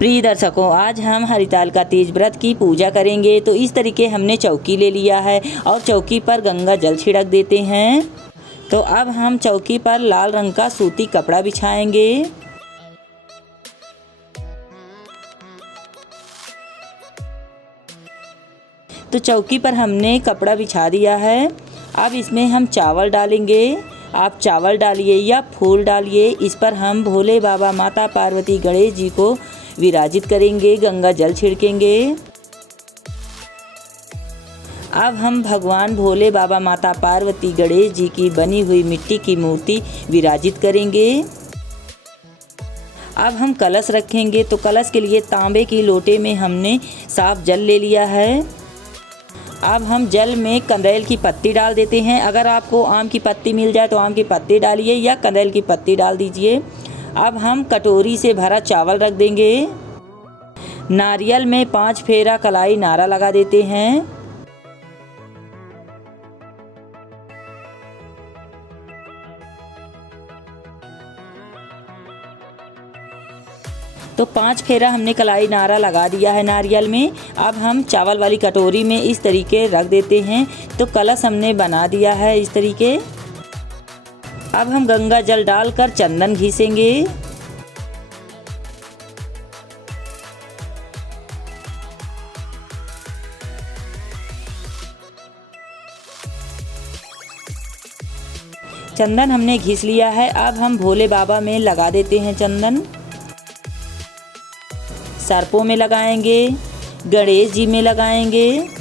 प्रिय दर्शकों, आज हम हरिताल का तीज व्रत की पूजा करेंगे। तो इस तरीके हमने चौकी ले लिया है और चौकी पर गंगा जल छिड़क देते हैं। तो अब हम चौकी पर लाल रंग का सूती कपड़ा बिछाएंगे। तो चौकी पर हमने कपड़ा बिछा दिया है। अब इसमें हम चावल डालेंगे। आप चावल डालिए या फूल डालिए। इस पर हम भोले बाबा, माता पार्वती, गणेश जी को विराजित करेंगे, गंगा जल छिड़केंगे। अब हम भगवान भोले बाबा, माता पार्वती, गणेश जी की बनी हुई मिट्टी की मूर्ति विराजित करेंगे। अब हम कलश रखेंगे। तो कलश के लिए तांबे की लोटे में हमने साफ जल ले लिया है। अब हम जल में कंदैल की पत्ती डाल देते हैं। अगर आपको आम की पत्ती मिल जाए तो आम की पत्ती डालिए या कंदैल की पत्ती डाल दीजिए। अब हम कटोरी से भरा चावल रख देंगे। नारियल में 5 फेरा कलाई नारा लगा देते हैं। तो 5 फेरा हमने कलाई नारा लगा दिया है नारियल में। अब हम चावल वाली कटोरी में इस तरीके रख देते हैं। तो कलश हमने बना दिया है इस तरीके। अब हम गंगा जल डालकर चंदन घिसेंगे। चंदन हमने घिस लिया है। अब हम भोले बाबा में लगा देते हैं चंदन। सर्पों में लगाएंगे, गणेश जी में लगाएंगे।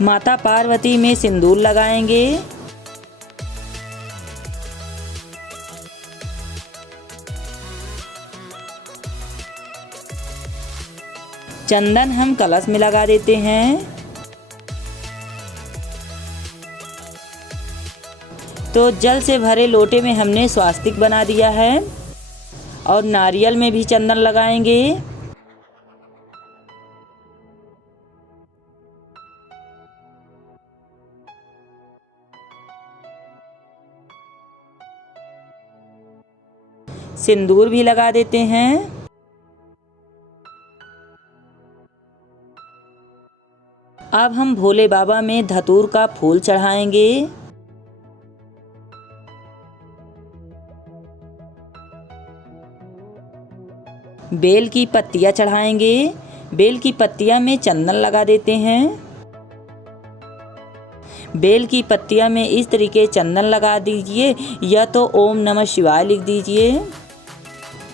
माता पार्वती में सिंदूर लगाएंगे। चंदन हम कलश में लगा देते हैं। तो जल से भरे लोटे में हमने स्वास्तिक बना दिया है और नारियल में भी चंदन लगाएंगे। सिंदूर भी लगा देते हैं। अब हम भोले बाबा में धतूर का फूल चढ़ाएंगे। बेल की पत्तियां चढ़ाएंगे। बेल की पत्तियां में चंदन लगा देते हैं। बेल की पत्तियां में इस तरीके चंदन लगा दीजिए या तो ओम नमः शिवाय लिख दीजिए।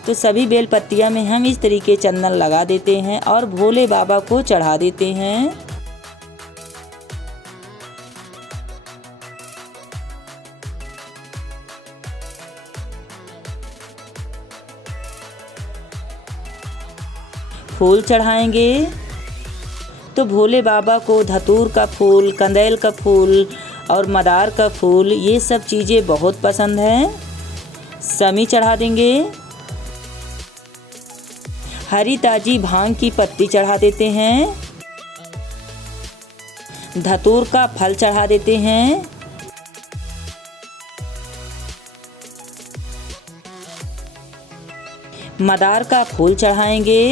तो सभी बेल पत्तियां में हम इस तरीके चंदन लगा देते हैं और भोले बाबा को चढ़ा देते हैं। फूल चढ़ाएंगे। तो भोले बाबा को धतूर का फूल, कंदैल का फूल और मदार का फूल, ये सब चीज़ें बहुत पसंद हैं। समी चढ़ा देंगे। हरी ताजी भांग की पत्ती चढ़ा देते हैं। धतूर का फल चढ़ा देते हैं। मदार का फूल चढ़ाएंगे।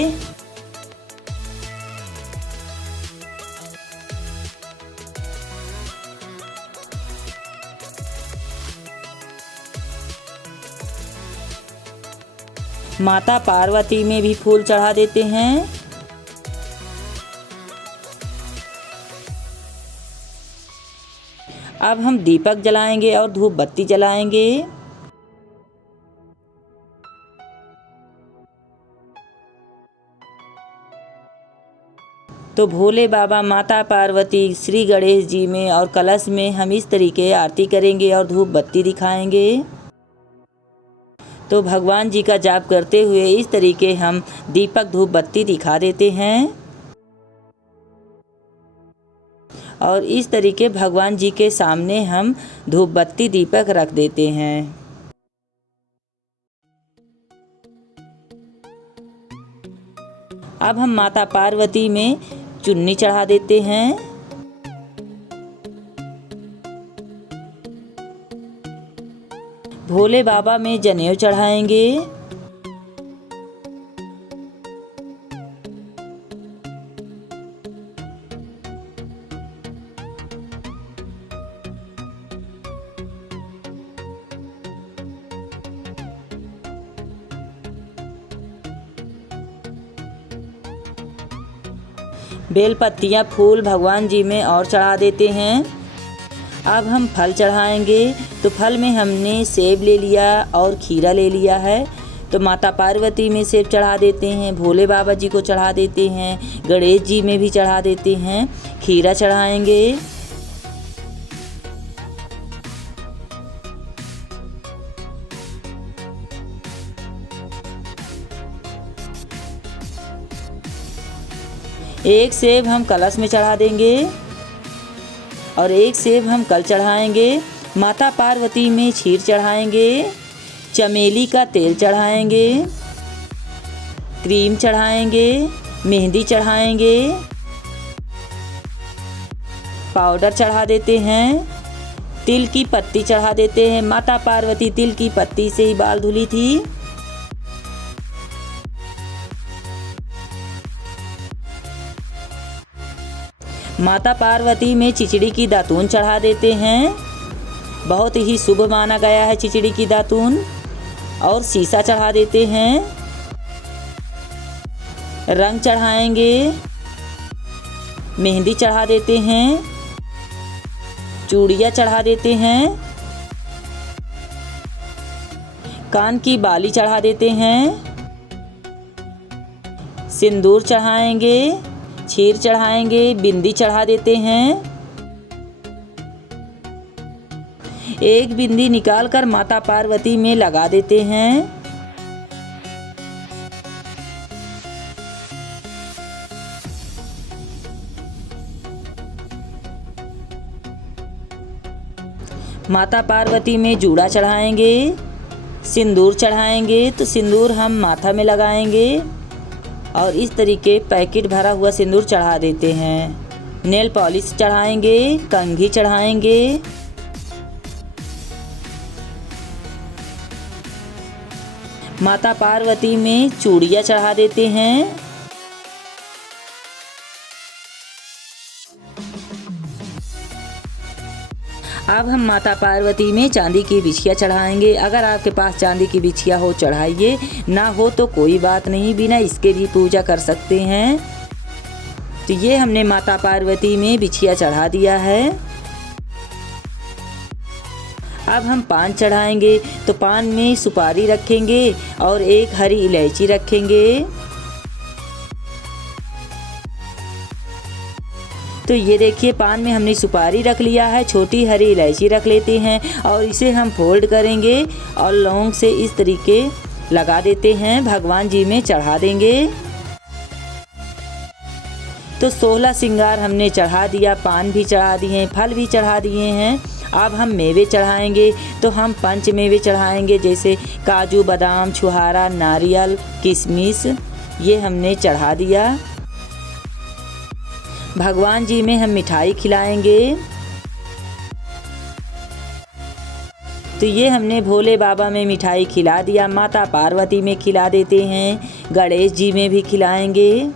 माता पार्वती में भी फूल चढ़ा देते हैं। अब हम दीपक जलाएंगे और धूप बत्ती जलाएंगे। तो भोले बाबा, माता पार्वती, श्री गणेश जी में और कलश में हम इस तरीके आरती करेंगे और धूप बत्ती दिखाएंगे। तो भगवान जी का जाप करते हुए इस तरीके हम दीपक धूप बत्ती दिखा देते हैं और इस तरीके भगवान जी के सामने हम धूप बत्ती दीपक रख देते हैं। अब हम माता पार्वती में चुन्नी चढ़ा देते हैं। भोले बाबा में जनेऊ चढ़ाएंगे। बेल पत्तियाँ फूल भगवान जी में और चढ़ा देते हैं। अब हम फल चढ़ाएंगे। तो फल में हमने सेब ले लिया और खीरा ले लिया है। तो माता पार्वती में सेब चढ़ा देते हैं, भोले बाबा जी को चढ़ा देते हैं, गणेश जी में भी चढ़ा देते हैं। खीरा चढ़ाएंगे। एक सेब हम कलश में चढ़ा देंगे और एक सेब हम कल चढ़ाएंगे। माता पार्वती में क्षीर चढ़ाएंगे, चमेली का तेल चढ़ाएंगे, क्रीम चढ़ाएंगे, मेहंदी चढ़ाएंगे, पाउडर चढ़ा देते हैं, तिल की पत्ती चढ़ा देते हैं। माता पार्वती तिल की पत्ती से ही बाल धुली थी। माता पार्वती में चिचड़ी की दातून चढ़ा देते हैं। बहुत ही शुभ माना गया है चिचड़ी की दातून। और शीशा चढ़ा देते हैं। रंग चढ़ाएंगे, मेहंदी चढ़ा देते हैं, चूड़ियाँ चढ़ा देते हैं, कान की बाली चढ़ा देते हैं, सिंदूर चढ़ाएंगे, क्षीर चढ़ाएंगे, बिंदी चढ़ा देते हैं। एक बिंदी निकालकर माता पार्वती में लगा देते हैं। माता पार्वती में जूड़ा चढ़ाएंगे, सिंदूर चढ़ाएंगे। तो सिंदूर हम माथा में लगाएंगे और इस तरीके पैकेट भरा हुआ सिंदूर चढ़ा देते हैं। नेल पॉलिश चढ़ाएंगे, कंघी चढ़ाएंगे, माता पार्वती में चूड़ियाँ चढ़ा देते हैं। अब हम माता पार्वती में चांदी की बिछिया चढ़ाएंगे। अगर आपके पास चांदी की बिछिया हो चढ़ाइए, ना हो तो कोई बात नहीं, बिना इसके भी पूजा कर सकते हैं। तो ये हमने माता पार्वती में बिछिया चढ़ा दिया है। अब हम पान चढ़ाएंगे। तो पान में सुपारी रखेंगे और एक हरी इलायची रखेंगे। तो ये देखिए पान में हमने सुपारी रख लिया है, छोटी हरी इलायची रख लेते हैं और इसे हम फोल्ड करेंगे और लौंग से इस तरीके लगा देते हैं, भगवान जी में चढ़ा देंगे। तो 16 श्रृंगार हमने चढ़ा दिया, पान भी चढ़ा दिए, फल भी चढ़ा दिए हैं। अब हम मेवे चढ़ाएंगे। तो हम पंच मेवे चढ़ाएंगे, जैसे काजू, बादाम, छुहारा, नारियल, किशमिश, ये हमने चढ़ा दिया। भगवान जी में हम मिठाई खिलाएंगे। तो ये हमने भोले बाबा में मिठाई खिला दिया, माता पार्वती में खिला देते हैं, गणेश जी में भी खिलाएंगे।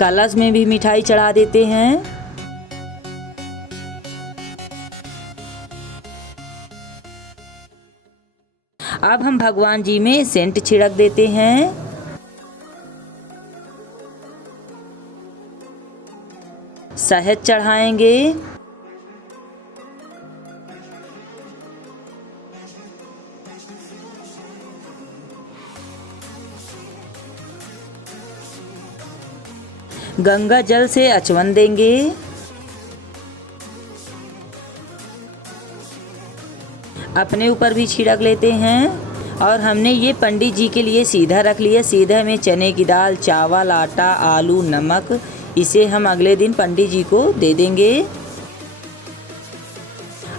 कलश में भी मिठाई चढ़ा देते हैं। अब हम भगवान जी में सेंट छिड़क देते हैं। शहद चढ़ाएंगे। गंगा जल से अचवन देंगे। अपने ऊपर भी छिड़क लेते हैं। और हमने ये पंडित जी के लिए सीधा रख लिया। सीधा में चने की दाल, चावल, आटा, आलू, नमक, इसे हम अगले दिन पंडित जी को दे देंगे।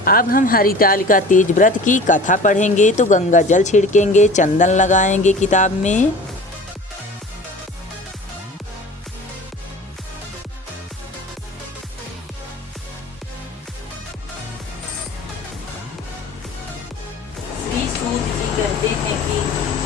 अब हम हरितालिका तीज व्रत की कथा पढ़ेंगे। तो गंगा जल छिड़केंगे, चंदन लगाएंगे किताब में।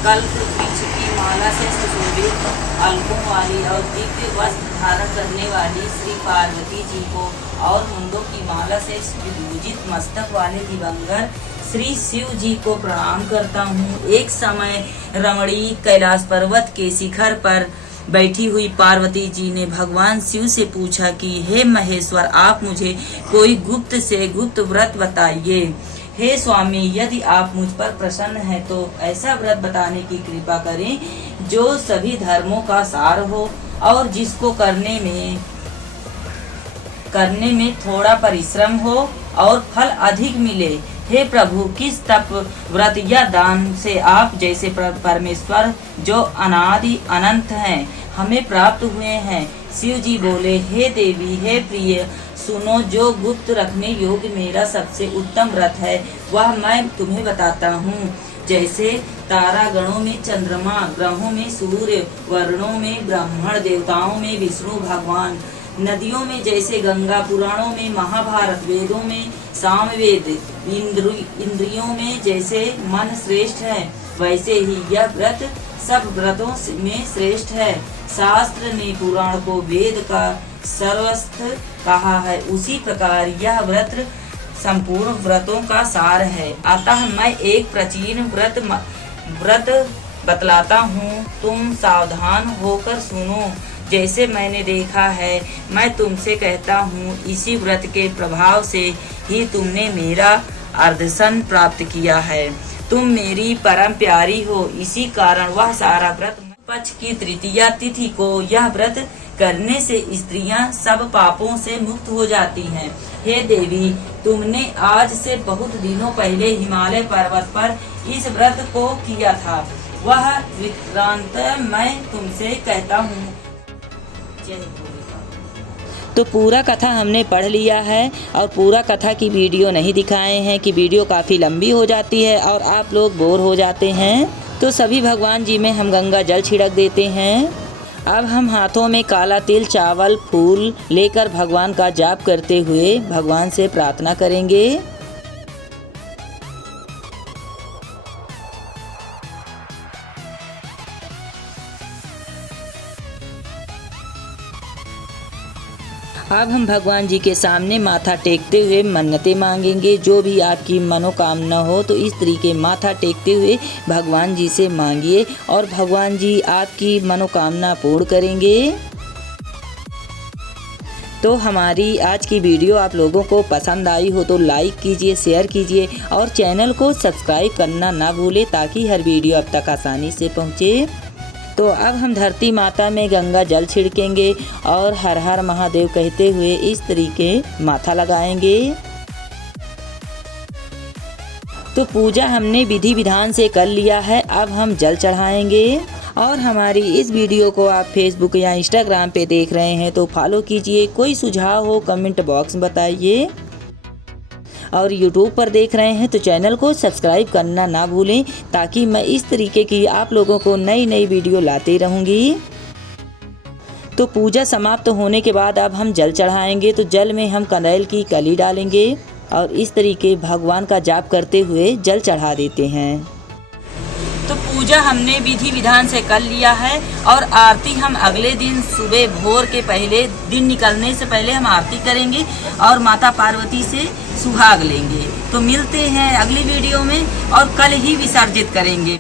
कल्प वृक्ष की माला से सुशोभित अलकों वाली और दिव्य वस्त्र धारण करने वाली श्री पार्वती जी को और मुंडों की माला से विभूषित मस्तक वाले दिवंगत श्री शिव जी को प्रणाम करता हूँ। एक समय रमणीक कैलाश पर्वत के शिखर पर बैठी हुई पार्वती जी ने भगवान शिव से पूछा कि हे महेश्वर, आप मुझे कोई गुप्त से गुप्त व्रत बताइए। हे स्वामी, यदि आप मुझ पर प्रसन्न हैं तो ऐसा व्रत बताने की कृपा करें जो सभी धर्मों का सार हो और जिसको करने में थोड़ा परिश्रम हो और फल अधिक मिले। हे प्रभु, किस तप व्रत या दान से आप जैसे परमेश्वर जो अनादि अनंत हैं हमें प्राप्त हुए हैं। शिव जी बोले, हे देवी, हे प्रिय, सुनो, जो गुप्त रखने योग्य मेरा सबसे उत्तम व्रत है वह मैं तुम्हें बताता हूँ। जैसे तारागणों में चंद्रमा, ग्रहों में सूर्य, वर्णों में ब्राह्मण, देवताओं में विष्णु भगवान, नदियों में जैसे गंगा, पुराणों में महाभारत, वेदों में सामवेद, इंद्रियों में जैसे मन श्रेष्ठ है, वैसे ही यह व्रत सब व्रतों में श्रेष्ठ है। शास्त्र ने पुराण को वेद का सर्वस्थ कहा है, उसी प्रकार यह व्रत संपूर्ण व्रतों का सार है। अतः मैं एक प्राचीन व्रत बतलाता हूँ, तुम सावधान होकर सुनो। जैसे मैंने देखा है मैं तुमसे कहता हूँ, इसी व्रत के प्रभाव से ही तुमने मेरा अर्धसन प्राप्त किया है। तुम मेरी परम प्यारी हो, इसी कारण वह सारा व्रत पक्ष की तृतीया तिथि को यह व्रत करने से स्त्रियां सब पापों से मुक्त हो जाती हैं। हे देवी, तुमने आज से बहुत दिनों पहले हिमालय पर्वत पर इस व्रत को किया था, वह वृत्तांत मैं तुमसे कहता हूँ। तो पूरा कथा हमने पढ़ लिया है और पूरा कथा की वीडियो नहीं दिखाए हैं कि वीडियो काफ़ी लंबी हो जाती है और आप लोग बोर हो जाते हैं। तो सभी भगवान जी में हम गंगा जल छिड़क देते हैं। अब हम हाथों में काला तिल, चावल, फूल लेकर भगवान का जाप करते हुए भगवान से प्रार्थना करेंगे। अब हम भगवान जी के सामने माथा टेकते हुए मन्नतें मांगेंगे। जो भी आपकी मनोकामना हो तो इस तरीके माथा टेकते हुए भगवान जी से मांगिए और भगवान जी आपकी मनोकामना पूर्ण करेंगे। तो हमारी आज की वीडियो आप लोगों को पसंद आई हो तो लाइक कीजिए, शेयर कीजिए और चैनल को सब्सक्राइब करना ना भूलें ताकि हर वीडियो अब तक आसानी से पहुँचे। तो अब हम धरती माता में गंगा जल छिड़केंगे और हर हर महादेव कहते हुए इस तरीके माथा लगाएंगे। तो पूजा हमने विधि विधान से कर लिया है, अब हम जल चढ़ाएंगे। और हमारी इस वीडियो को आप फेसबुक या इंस्टाग्राम पे देख रहे हैं तो फॉलो कीजिए। कोई सुझाव हो कमेंट बॉक्स में बताइए। और यूट्यूब पर देख रहे हैं तो चैनल को सब्सक्राइब करना ना भूलें ताकि मैं इस तरीके की आप लोगों को नई नई वीडियो लाते रहूँगी। तो पूजा समाप्त होने के बाद अब हम जल चढ़ाएंगे। तो जल में हम कनैल की कली डालेंगे और इस तरीके भगवान का जाप करते हुए जल चढ़ा देते हैं। तो पूजा हमने विधि विधान से कर लिया है और आरती हम अगले दिन सुबह भोर के पहले, दिन निकलने से पहले हम आरती करेंगे और माता पार्वती से सुहाग लेंगे। तो मिलते हैं अगली वीडियो में और कल ही विसर्जित करेंगे।